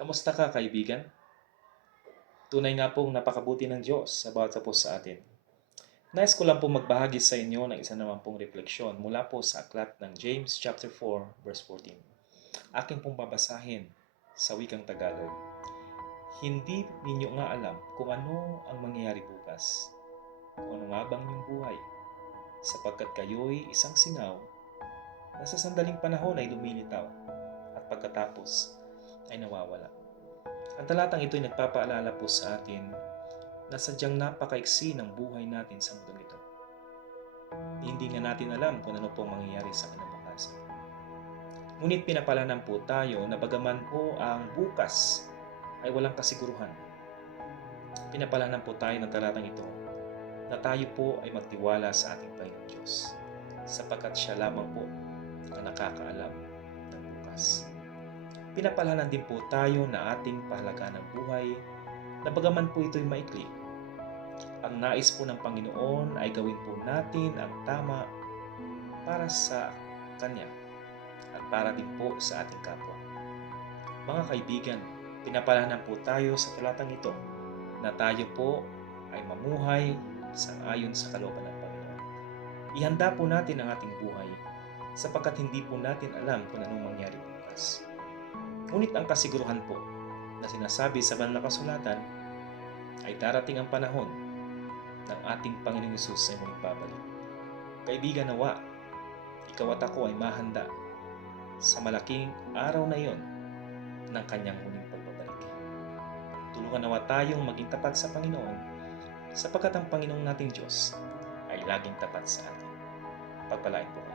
Kamusta ka, kaibigan? Tunay nga pong napakabuti ng Diyos sa bawat sapos sa atin. Nais ko lang pong magbahagi sa inyo ng isa naman pong refleksyon mula po sa aklat ng James chapter 4, verse 14. Akin pong babasahin sa wikang Tagalog. Hindi ninyo nga alam kung ano ang mangyayari bukas, kung ano nga bang inyong buhay, sapagkat kayo'y isang singaw na sa sandaling panahon ay lumilitaw at pagkatapos ay nawawala. Ang talatang ito ay nagpapaalala po sa atin na sadyang napakaiksi ng buhay natin sa mundong ito. Hindi nga natin alam kung ano pong mangyayari sa kinabukasan. Ngunit pinapalanan po tayo na bagaman po ang bukas ay walang kasiguruhan. Pinapalanan po tayo ng talatang ito na tayo po ay magtiwala sa ating Panginoon Diyos sapagkat siya lamang po ang nakakaalam ng bukas. Pinapalanan din po tayo na ating pahalagahan ng buhay na bagaman po ito'y maikli. Ang nais po ng Panginoon ay gawin po natin ang tama para sa Kanya at para din po sa ating kapwa. Mga kaibigan, pinapalanan po tayo sa talatang ito na tayo po ay mamuhay sang-ayon sa kalooban ng Panginoon. Ihanda po natin ang ating buhay sapagkat hindi po natin alam kung anong mangyari bukas. Ngunit ang kasiguruhan po na sinasabi sa banal na kasulatan ay darating ang panahon ng ating Panginoong Hesus ay muling babalik. Kaibigan, nawa, ikaw at ako ay mahanda sa malaking araw na iyon ng kanyang muling pagbabalik. Tulungan nawa tayong maging tapat sa Panginoon sapagkat ang Panginoong nating Diyos ay laging tapat sa atin. Pagpalain po